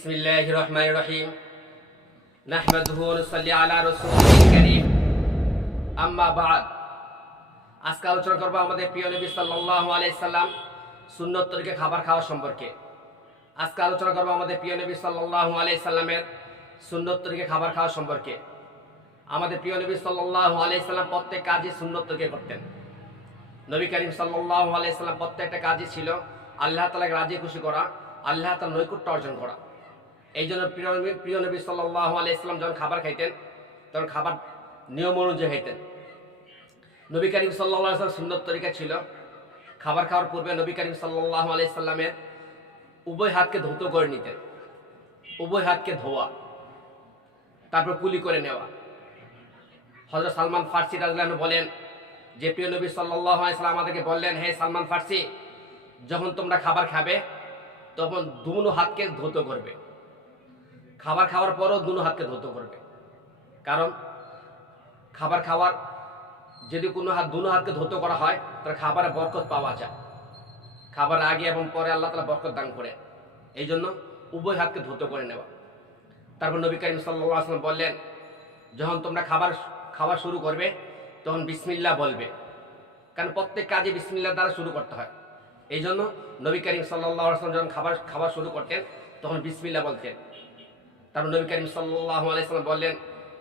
বিসমিল্লাহির রহমানির রহিম নাহমাদুহু ওয়া নুসাল্লি আলা রাসূলিল কারীম আম্মা বা'দ। আজকে আলোচনা করব আমাদের প্রিয় নবী সাল্লাল্লাহু আলাইহি সাল্লাম সুন্নত তরিকে খাবার খাওয়া সম্পর্কে। আজকে আলোচনা করব আমাদের প্রিয় নবী সাল্লাল্লাহু আলাইহি সাল্লামের সুন্নত তরিকে খাবার খাওয়া সম্পর্কে। আমাদের প্রিয় নবী সাল্লাল্লাহু আলাইহি সাল্লাম প্রত্যেক কাজই সুন্নত তরিকে করতেন। নবী করিম সাল্লাল্লাহু আলাইহি সাল্লাম প্রত্যেকটা কাজই ছিল আল্লাহ তাআলাকে রাজি খুশি করা, আল্লাহ তাআলার নৈকট্য অর্জন করা। এই জন্য প্রিয় নবী সাল্লাল্লাহু আলাইহি সাল্লাম যখন খাবার খাইতেন তখন খাবার নিয়ম অনুযায়ী খাইতেন। নবী করিম সাল্লাল্লাহু আলাইহি সাল্লাম সুন্নত তরিকা ছিল খাবার খাওয়ার পূর্বে নবী করিম সাল্লাল্লাহু আলাইহি সাল্লামের উভয় হাতকে ধৌত করে নিতেন, উভয় হাতকে ধোয়া, তারপর কুলি করে নেওয়া। হযরত সালমান ফারসি রাদিয়াল্লাহু আনহু বলেন যে প্রিয় নবী সাল্লাল্লাহু আলাইহি সাল্লাম আমাদেরকে বললেন, হে সালমান ফারসি, যখন তোমরা খাবার খাবে তখন দুনো হাতকে ধৌত করবে, খাবার খাওয়ার পরও দুনো হাতকে ধৌত করবে। কারণ খাবার খাওয়ার যদি দুনো হাতকে ধৌত করা হয় তাহলে খাবারে বরকত পাওয়া যায়। খাবার আগে এবং পরে আল্লাহ তাআলা বরকত দান করে, এই জন্য উভয় হাতকে ধৌত করে নেওয়া। তারপর নবী করিম সাল্লাল্লাহু আলাইহি ওয়াসাল্লাম বললেন, যখন তোমরা খাবার শুরু করবে তখন বিসমিল্লাহ বলবে, কারণ প্রত্যেক কাজে বিসমিল্লাহ দ্বারা শুরু করতে হয়। এই জন্য নবী করিম সাল্লাল্লাহু আলাইহি ওয়াসাল্লাম যখন খাবার শুরু করতেন তখন বিসমিল্লাহ বলতেন। তারপর নবী করিম সাল্লাল্লাহু আলাইহি ওয়াসাল্লাম বললেন,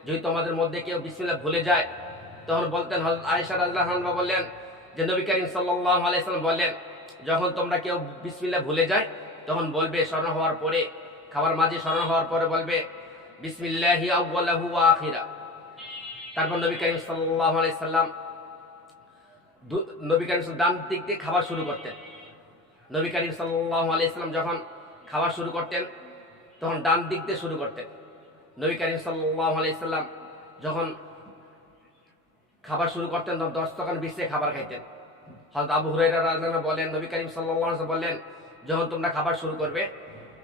যদি তোমাদের মধ্যে কেউ বিসমিল্লাহ ভুলে যায় তখন বলতেন। হযরত আয়েশা রাদিয়াল্লাহু আনহা বললেন যে নবী করিম সাল্লাল্লাহু আলাইহি ওয়াসাল্লাম বললেন, যখন তোমরা কেউ বিসমিল্লাহ ভুলে যায় তখন বলবে, স্মরণ হওয়ার পরে, খাবার মাঝে স্মরণ হওয়ার পরে বলবে বিসমিল্লাহি আউওয়ালাহু ওয়া আখিরা। তারপর নবী করিম সাল্লাল্লাহু আলাইহি সাল্লাম ডান দিক দিয়ে খাবার শুরু করতেন। নবী করিম সাল্লাল্লাহু আলাইহি সাল্লাম যখন খাবার শুরু করতেন তখন ডান দিক দিয়ে শুরু করতেন। নবী করিম সাল্লাল্লাহু আলাইহি সাল্লাম যখন খাবার শুরু করতেন তখন দস্তরখান বিছিয়ে খাবার খাইতেন। হযরত আবু হুরায়রা রাদিয়াল্লাহু আনহু বলেন, নবী করিম সাল্লাল্লাহু আলাইহি ওয়াসাল্লাম বললেন, যখন তোমরা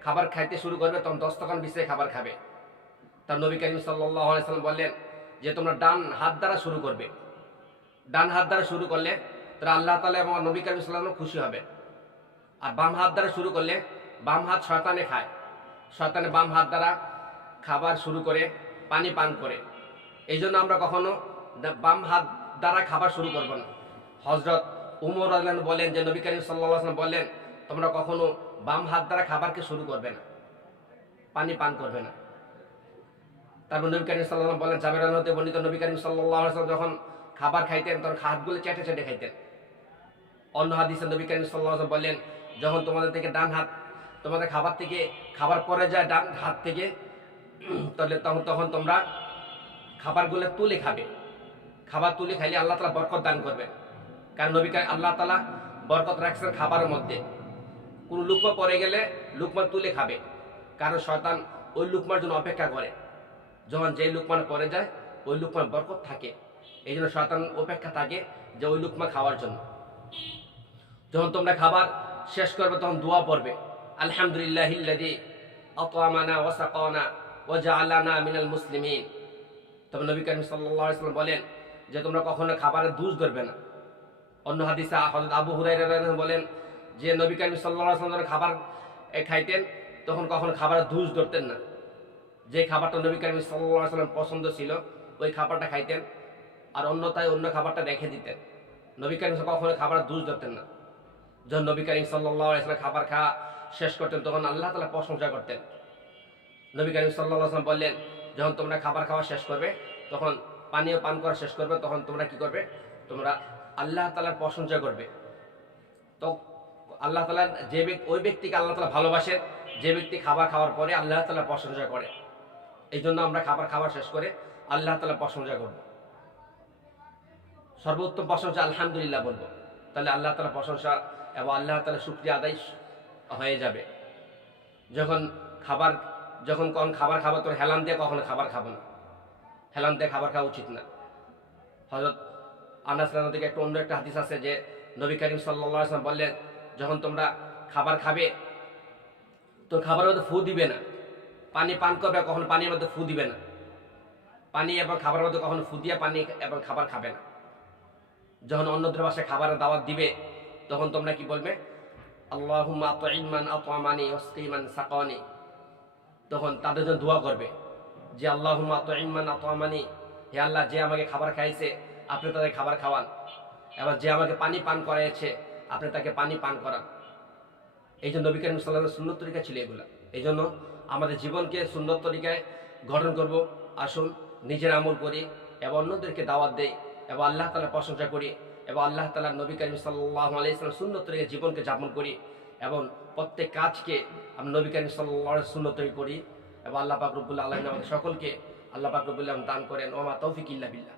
খাবার খাইতে শুরু করবে তখন দস্তরখান বিছিয়ে খাবার খাবে। তার নবী করিম সাল্লাল্লাহু আলাইহি ওয়াসাল্লাম বললেন যে তোমরা ডান হাত দ্বারা শুরু করবে। ডান হাত দ্বারা শুরু করলে তারা আল্লাহ তাআলা এবং নবী করিম সাল্লাল্লাহু আলাইহি ওয়াসাল্লাম খুশি হবে। আর বাম হাত দ্বারা শুরু করলে বাম হাত শয়তানে খায়, শয়তানে বাম হাত দ্বারা খাবার শুরু করে পানি পান করে। এই জন্য আমরা কখনো বাম হাত দ্বারা খাবার শুরু করব না। হযরত উমর রাদিয়াল্লাহু আনহু বলেন যে নবী করিম সাল্লাল্লাহু আলাইহি ওয়াসাল্লাম বললেন, তোমরা কখনো বাম হাত দ্বারা খাবারকে শুরু করবে না, পানি পান করবে না। তারপর নবী করিম সাল্লাল্লাহু আলাইহি ওয়াসাল্লাম বলেন, জাবের রাদিয়াল্লাহু আনহু বর্ণিত, নবী করিম সাল্লাল্লাহু আলাইহি ওয়াসাল্লাম যখন খাবার খাইতেন তখন হাতগুলো চেটে চেটে খাইতেন। অন্য হাদিসে নবী করিম সাল্লাল্লাহু আলাইহি ওয়াসাল্লাম বললেন, যখন তোমাদের থেকে ডান হাত তোমাদের খাবার পরে যায় ডান হাত থেকে, তাহলে তখন তোমরা খাবারগুলো তুলে খাবে। খাবার তুলে খাইলে আল্লাহ তাআলা বরকত দান করবে। কারণ আল্লাহ তাআলা বরকত রাখছেন খাবারের মধ্যে। কোন লুকমা পড়ে গেলে লুকমা তুলে খাবে, কারণ শয়তান ওই লুকমার জন্য অপেক্ষা করে। যখন যেই লুকমান পড়ে যায় ওই লুকমার বরকত থাকে, এই জন্য শয়তান অপেক্ষা থাকে যে ওই লুকমা খাওয়ার জন্য। যখন তোমরা খাবার শেষ করবে তখন দোয়া পড়বে, আলহামদুলিল্লাহিল্লাযী আত'আমানা ওয়া সাকানা ওয়া জাআলানা মিনাল মুসলিমিন। তবে নবী করিম সাল্লাল্লাহু আলাইহি ওয়াসাল্লাম বলেন যে তোমরা কখনো খাবারের দুষ ধরবে না। অন্য হাদিসে হযরত আবু হুরায়রা রাদিয়াল্লাহু আনহু বলেন যে নবী করিম সাল্লাল্লাহু আলাইহি ওয়াসাল্লাম খাবার খাইতেন তখন কখনো খাবারের দুষ ধরতেন না। যে খাবারটা নবী করিম সাল্লাল্লাহু আলাইহি ওয়াসাল্লাম পছন্দ ছিল ওই খাবারটা খাইতেন, আর অন্যথায় অন্য খাবারটা রেখে দিতেন। নবী করিম কখনো খাবারের দুষ ধরতেন না। যখন নবী করিম সাল্লাল্লাহু আলাইহি ওয়াসাল্লাম খাবার খাওয়া শেষ করতেন তখন আল্লাহ তাআলা প্রশংসা করতেন। নবী করিম সাল্লাল্লাহু আলাইহি ওয়াসাল্লাম বললেন, যখন তোমরা খাবার খাওয়া শেষ করবে তখন পানীয় পান করা শেষ করবে তখন তোমরা কি করবে, তোমরা আল্লাহ তাআলার প্রশংসা করবে। তো আল্লাহ তাআলা ওই ব্যক্তিকে আল্লাহ তাআলা ভালোবাসেন যে ব্যক্তি খাবার খাওয়ার পরে আল্লাহ তাআলা প্রশংসা করে। এই জন্য আমরা খাবার শেষ করে আল্লাহ তাআলা প্রশংসা করব। সর্বোত্তম প্রশংসা আলহামদুলিল্লাহ বলবো, তাহলে আল্লাহ তাআলা প্রশংসা এবং আল্লাহ তাআলা শুকরিয়া আদায় হয়ে যাবে। যখন খাবার খাবো তো হেলান দিয়ে কখনো খাবার খাবো না, হেলান দিয়ে খাবার খাওয়া উচিত না। হযরত আনাস রাদিয়াল্লাহু থেকে অন্য একটা হাদিস আছে যে নবী করিম সাল্লাল্লাহু আলাইহি ওয়াসাল্লাম বললেন, যখন তোমরা খাবার খাবে তো খাবারের মধ্যে ফু দিবে না, পানি পান করবে কখনো পানির মধ্যে ফু দিবে না, পানি এবং খাবারের মধ্যে কখনো ফু দিয়ে পানি এবং খাবার খাবে না। যখন অন্যদের বাসায় খাবারের দাওয়াত দিবে তখন তোমরা কি বলবে, আল্লাহুম্মা আত'ইম মান আত'আমানি ওয়াসকি মান সাকানি। তখন তাদের জন্য দোয়া করবে যে আল্লাহুম্মা আতঈমান আতআমানি, হে আল্লাহ, যে আমাকে খাবার খাইয়েছে আপনি তাদের খাবার খাওয়ান, এবং যে আমাকে পানি পান করাইছে আপনি তাকে পানি পান করান। এই জন্য নবী করিম সাল্লাল্লাহু আলাইহি ওয়াসাল্লামের সুন্নত তরিকা ছিল এগুলা। এই জন্য আমাদের জীবনকে সুন্নত তরিকায় গঠন করব। আসুন নিজের আমল করি এবং অন্যদেরকে দাওয়াত দেই এবং আল্লাহ তাআলার প্রশংসা করি এবং আল্লাহ তাআলার নবী করিম সাল্লাল্লাহু আলাইহি ওয়াসাল্লামের সুন্নত তরিকায় জীবনকে যাপন করি এবং প্রত্যেক কাজকে আমরা নবী করিম সাল্লাল্লাহু আলাইহি ওয়াসাল্লামের সুন্নত তরিকা করি এবং আল্লাহ পাক রব্বুল আলামিন আমাদের সকলকে আল্লাহ পাক রব্বুল আলামিন দান করেন। ওয়া মা তৌফিক ইল্লা বিল্লাহ।